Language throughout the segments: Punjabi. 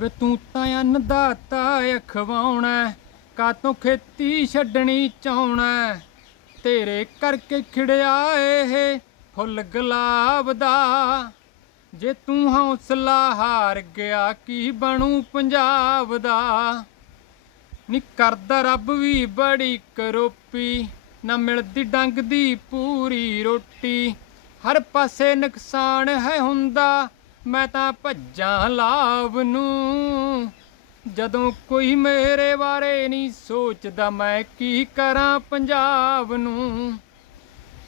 ਵੇ ਤੂੰ ਤਾਂ ਅੰਨਦਾਤਾ ਅਖਵਾਉਣਾ ਕਾਤੋਂ ਖੇਤੀ ਛੱਡਣੀ ਚਾਉਣਾ ਤੇਰੇ ਕਰਕੇ ਖਿੜਿਆ ਇਹ ਫੁੱਲ ਗੁਲਾਬ ਦਾ। ਜੇ ਤੂੰ ਹੌਸਲਾ ਹਾਰ ਗਿਆ, ਕੀ ਬਣੂ ਪੰਜਾਬ ਦਾ? ਨੀ ਕਰਦਾ ਰੱਬ ਵੀ ਬੜੀ ਕਰੋਪੀ, ਨਾ ਮਿਲਦੀ ਡੰਗ ਦੀ ਪੂਰੀ ਰੋਟੀ। ਹਰ ਪਾਸੇ ਨੁਕਸਾਨ ਹੈ ਹੁੰਦਾ ਮੈਂ ਤਾਂ ਭੱਜਾਂ ਲਾਭ ਨੂੰ। ਜਦੋਂ ਕੋਈ ਮੇਰੇ ਬਾਰੇ ਨਹੀਂ ਸੋਚਦਾ, ਮੈਂ ਕੀ ਕਰਾਂ ਪੰਜਾਬ ਨੂੰ?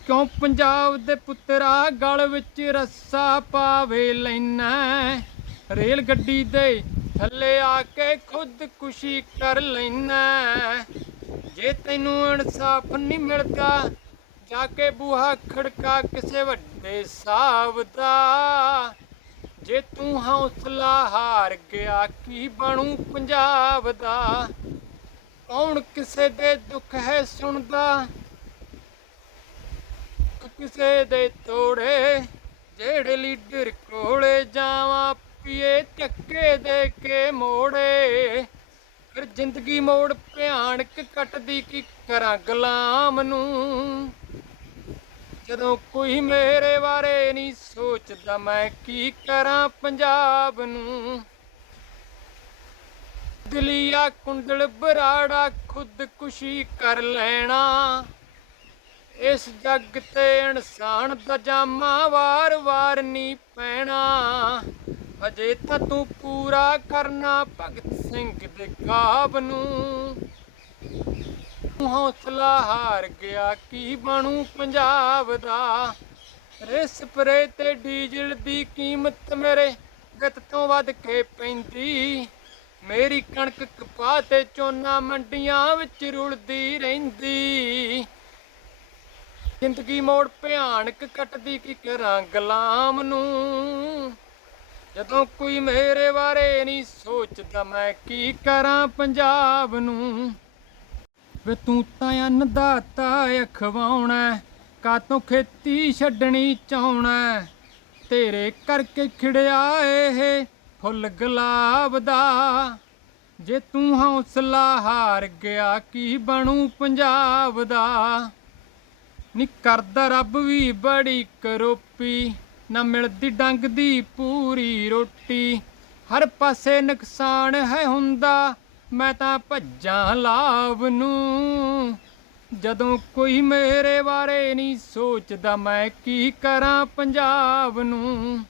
ਕਿਉਂ ਪੰਜਾਬ ਦੇ ਪੁੱਤਰਾ ਗਲ ਵਿੱਚ ਰੱਸਾ ਪਾਵੇ ਲੈਣਾ ਰੇਲ ਗੱਡੀ ਦੇ ਥੱਲੇ ਆ ਕੇ ਖੁਦਕੁਸ਼ੀ ਕਰ ਲੈਣਾ ਜੇ ਤੈਨੂੰ ਇਨਸਾਫ ਨਹੀਂ ਮਿਲਦਾ, ਜਾ ਕੇ ਬੂਹਾ ਖੜਕਾ ਕਿਸੇ ਵੱਡੇ ਸਾਬ ਦਾ। ਜੇ ਹੌਸਲਾ ਹਾਰ ਗਿਆ, ਕੀ ਬਣੂ ਪੰਜਾਬ ਦਾ? ਕੌਣ ਕਿਸੇ ਦੇ ਦੁੱਖ ਹੈ ਸੁਣਦਾ? ਕਿਸੇ ਦੇ ਤੋੜੇ? ਜਿਹੜੇ ਲੀਡਰ ਕੋਲੇ ਜਾਵਾਂ, ਪੀਏ ਧੱਕੇ ਦੇ ਕੇ ਮੋੜੇ। ਫਿਰ ਜ਼ਿੰਦਗੀ ਮੋੜ ਭਿਆਨਕ ਕੱਟਦੀ, ਕੀ ਕਰਾਂ ਗੁਲਾਮ ਨੂੰ? ਜਦੋਂ ਕੋਈ ਮੇਰੇ ਬਾਰੇ ਨਹੀਂ ਸੋਚਦਾ, ਮੈਂ ਕੀ ਕਰਾਂ ਪੰਜਾਬ ਨੂੰ? ਦਿਲੀਆ ਕੁੰਡਲ ਬਰਾੜਾ ਖੁਦਕੁਸ਼ੀ ਕਰ ਲੈਣਾ। ਇਸ ਜੱਗ ਤੇ ਇਨਸਾਨ ਦਾ ਜਾਮਾ ਵਾਰ-ਵਾਰ ਨਹੀਂ ਪੈਣਾ। ਅਜੇ ਤਾਂ ਤੂੰ ਪੂਰਾ ਕਰਨਾ ਭਗਤ ਸਿੰਘ ਦੇ ਕਾਬ ਨੂੰ। ਹੌਸਲਾ ਹਾਰ ਗਿਆ, ਕੀ ਬਣੂ ਪੰਜਾਬ ਦਾ? ਰੇ ਸਪਰੇ ਤੇ ਡੀਜ਼ਲ ਦੀ ਕੀਮਤ ਮੇਰੇ ਗਤ ਤੋਂ ਵੱਧ ਕੇ ਪੈਂਦੀ। ਮੇਰੀ ਕਣਕ ਕਪਾਹ ਤੇ ਝੋਨਾ ਮੰਡੀਆਂ ਵਿੱਚ ਰੁਲਦੀ ਰਹਿੰਦੀ। ਜ਼ਿੰਦਗੀ ਮੋੜ ਭਿਆਨਕ ਕੱਟਦੀ ਕੀ ਕਰਾਂ ਗੁਲਾਮ ਨੂੰ? ਜਦੋਂ ਕੋਈ ਮੇਰੇ ਬਾਰੇ ਨਹੀਂ ਸੋਚਦਾ, ਮੈਂ ਕੀ ਕਰਾਂ ਪੰਜਾਬ ਨੂੰ? ਵੇ ਤੂੰ ਤਾਂ ਅੰਨਦਾਤਾ ਅਖਵਾਉਣਾ ਕਾਤੋਂ ਖੇਤੀ ਛੱਡਣੀ ਚਾਉਣਾ ਤੇਰੇ ਕਰਕੇ ਖਿੜਿਆ ਇਹ ਫੁੱਲ ਗੁਲਾਬ ਦਾ। ਜੇ ਤੂੰ ਹੌਸਲਾ ਹਾਰ ਗਿਆ, ਕੀ ਬਣੂ ਪੰਜਾਬ ਦਾ? ਨੀ ਕਰਦਾ ਰੱਬ ਵੀ ਬੜੀ ਕਰੋਪੀ, ਨਾ ਮਿਲਦੀ ਡੰਗ ਦੀ ਪੂਰੀ ਰੋਟੀ। ਹਰ ਪਾਸੇ ਨੁਕਸਾਨ ਹੈ ਹੁੰਦਾ ਮੈਂ ਤਾਂ ਭੱਜਾਂ ਲਾਭ ਨੂੰ। ਜਦੋਂ ਕੋਈ ਮੇਰੇ ਬਾਰੇ ਨਹੀਂ ਸੋਚਦਾ, ਮੈਂ ਕੀ ਕਰਾਂ ਪੰਜਾਬ ਨੂੰ?